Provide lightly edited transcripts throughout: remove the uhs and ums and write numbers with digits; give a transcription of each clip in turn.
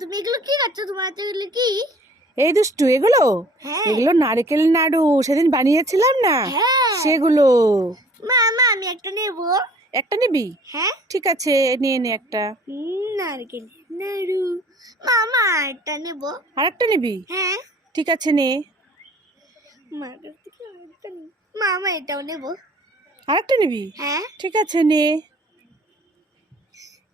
তুমি এগুলো কি খাচ্ছ? তোমার হাতে এগুলো কি? এই দুষ্টু, এগুলো হ্যাঁ। এগুলো নারকেল নাড়ু সেদিন বানিয়েছিলাম না, হ্যাঁ। সেগুলো। মা মা আমি একটা নেব। একটা নিবি? হ্যাঁ। ঠিক আছে, নিয়ে নে একটা। নারকেল নাড়ু। মামা একটা নেব। আরেকটা নিবি? হ্যাঁ। ঠিক আছে, নে। মার কাছ থেকে আরেকটা নেব। মামা এটাও নেব। আরেকটা নিবি? হ্যাঁ। ঠিক আছে, নে।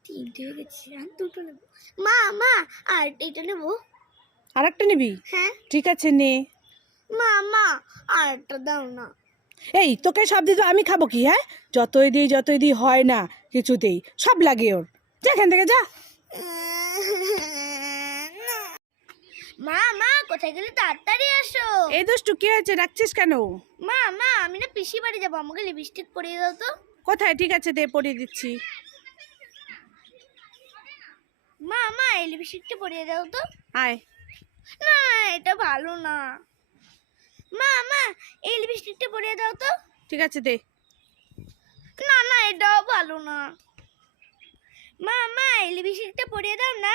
তিনটে হয়ে গেছে, আর দুটো নেব। মা মা আর এটা নেব। আরেকটা নিবি? হ্যাঁ। ঠিক আছে, নে। মামা আর একটা দাও না। এই তোকে সব দিতে আমি খাবো কি? হ্যাঁ, যতই দিই হয় না কিছুতেই, সব লাগে ওর। যা এখান থেকে, যা। মা মা কোথায় গেলে? তাড়াতাড়ি আসো। এই দুষ্টু, কি হয়েছে? ডাকছিস কেন? মা মা আমি না পিসি বাড়ি যাবো, আমাকে লিপস্টিক পরিয়ে দাও তো। কোথায়? ঠিক আছে, দে, পরিয়ে দিচ্ছি। মা মা এই লিপস্টিকটা পরিয়ে দাও তো। আয়। না এটা ভালো না। মা মা এই লিপস্টিকটা পরিয়ে দাও তো। ঠিক আছে, দে। না না এটাও ভালো না। মা মা এই লিপস্টিকটা পরিয়ে দাও না।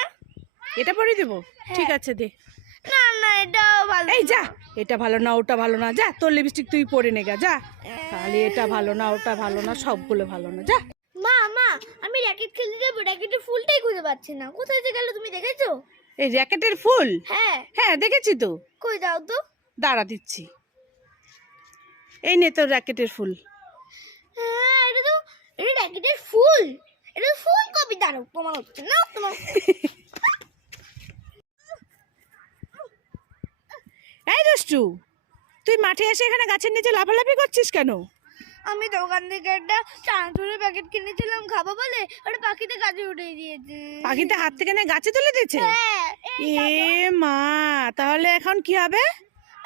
এটা পরিয়ে দেবো? ঠিক আছে, দে। না না এটাও ভালো। এই যা, এটা ভালো না, ওটা ভালো না, যা, তোর লিপস্টিক তুই পরে নে গা, যা। খালি এটা ভালো না, ওটা ভালো না, সবগুলো ভালো না, যা। মা মা আমি র্যাকেট খেলতে যাবো, র্যাকেটের ফুলটাই খুঁজে পাচ্ছি না, কোথায় যে গেল? তুমি দেখেছো? এই র্যাকেটের ফুল? হ্যাঁ। হ্যাঁ, দেখেছি তো। কই দাও তো। দাঁড়া, দিচ্ছি। এই নে তোর র্যাকেটের ফুল। হ্যাঁ এটা র্যাকেটের ফুল। এটা ফুল কপি। দাঁড়াও, তোমার হচ্ছে না তোমার। এই দুষ্টু, তুই মাঠে এসে এখানে গাছের নিচে লাফালাফি করছিস কেন? আমি দোকান থেকে একটা চানাচুরের প্যাকেট কিনেছিলাম খাবো বলে, ওটা পাখিতে গাছে উঠে দিয়েছে। পাখিতে হাত থেকে নিয়ে গাছে তুলে দিয়েছে? হ্যাঁ, এই এ মা, তাহলে এখন কি হবে?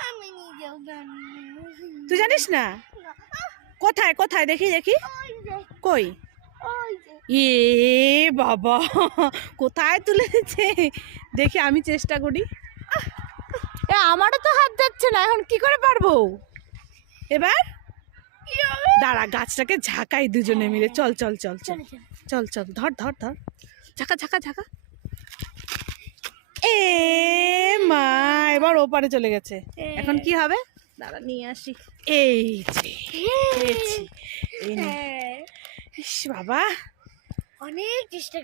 আমি নিজেও জানি না। তুই জানিস না? কোথায় কোথায় দেখি দেখি। ওই যে, কই? ওই যে। এ বাবা, কোথায় তুলে দিচ্ছে? দেখি, আমি চেষ্টা করি। আমারও তো হাত যাচ্ছে না, এখন কি করে পারবো? এবার দাঁড়া, গাছটাকে ঝাঁকাই দুজনে মিলে। চল চল চল চল চল চল, ধর ধর ধর, ঝাঁকা ঝাঁকা ঝাঁকা। এ মা, এবার ওপারে চলে গেছে। এখন কি হবে? দাঁড়া, নিয়ে আসি। এই যে পেয়েছি। এই নে। হ্যাঁ, ইস বাবা, অনেক চেষ্টা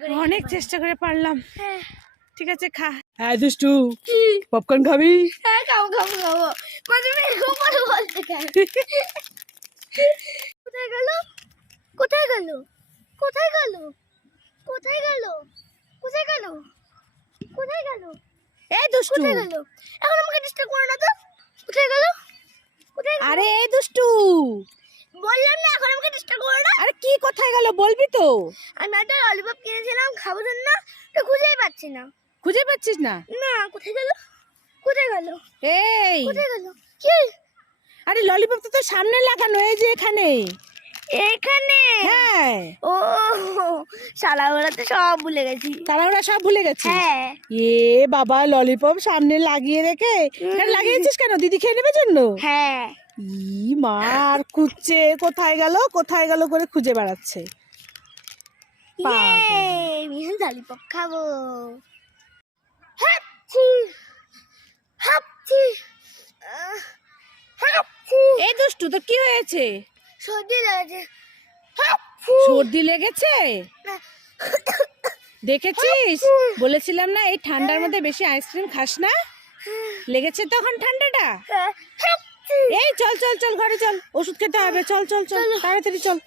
চেষ্টা করে পারলাম। হ্যাঁ। ঠিক আছে, খা। হ্যাঁ দুষ্টু, পপকর্ন খাবি? হ্যাঁ খাবো খাবো খাবো। মা তুমি এরকম করে বলতে কেন? কোথায় গেল? কোথায় গেল? কোথায় গেল? কোথায় গেল? কোথায় গেল? কোথায় গেল? এই দুষ্টু, কোথায় গেল? এখন আমাকে ডিস্টার্ব করো না তো। কোথায় গেল? কোথায় গেল? আরে এই দুষ্টু, বললাম না এখন আমাকে ডিস্টার্ব করো না। আরে কি কোথায় গেল বলবি তো? আমি একটা ললিপপ কিনেছিলাম খাবো জন্য, তো খুঁজেই পাচ্ছি না। খুঁজে পাচ্ছিস না? না কোথায় গেল? কোথায় গেল? এই, কোথায় গেল? কি? আরে ললিপপ তো তোর সামনে লাগানো, এই যে এখানে। এখানে? হ্যাঁ। ও শালা ওরা তো সব ভুলে গেছি। তারা ওরা সব ভুলে গেছে। হ্যাঁ। এ বাবা, ললিপপ সামনে লাগিয়ে রেখে এখানে লাগিয়েছিস কেন? দিদি খেয়ে নেবে জন্য? হ্যাঁ। ই মার খুঁজছে, কোথায় গেল কোথায় গেল করে খুঁজে বেড়াচ্ছে। পাগল। মিহিন ললিপপ খাবো। হাপচি হাপচি হাপচি। এই দুষ্টু, তোর কি হয়েছে? সর্দি লাগছে। হাপচি। সর্দি লেগেছে? দেখেছিস, বলেছিলাম না এই ঠান্ডার মধ্যে বেশি আইসক্রিম খাস না। লেগেছে তখন ঠান্ডাটা। হাপচি। এই চল চল চল, ঘরে চল, ওষুধ খেতে হবে। চল চল চল, তাড়াতাড়ি চল।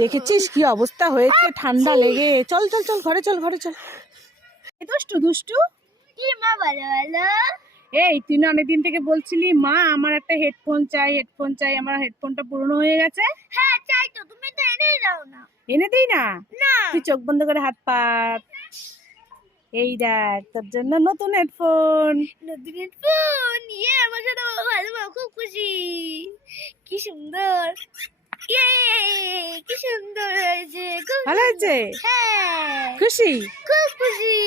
দেখেছিস কি অবস্থা হয়েছে ঠান্ডা লেগে? চল চল চল, ঘরে চল, ঘরে চল। এই দুষ্টু দুষ্টু, কি মা ভালো ভালো? এই তুই না অনেকদিন থেকে বলছিলি মা আমার একটা হেডফোন চাই, হেডফোন চাই, আমার হেডফোনটা পুরনো হয়ে গেছে। হ্যাঁ চাই তো, তুমি তো এনেই দাও না। এনে দিই না? না। তুই চোখ বন্ধ করে হাত পাত। এই দেখ, তোর জন্য নতুন হেডফোন। নতুন হেডফোন। ইয়ে আমার সাথে ভালো মা, খুব খুশি। কি সুন্দর। ইয়ে কি সুন্দর হয়েছে। খুব ভালো হয়েছে? হ্যাঁ খুশি? খুব খুশি।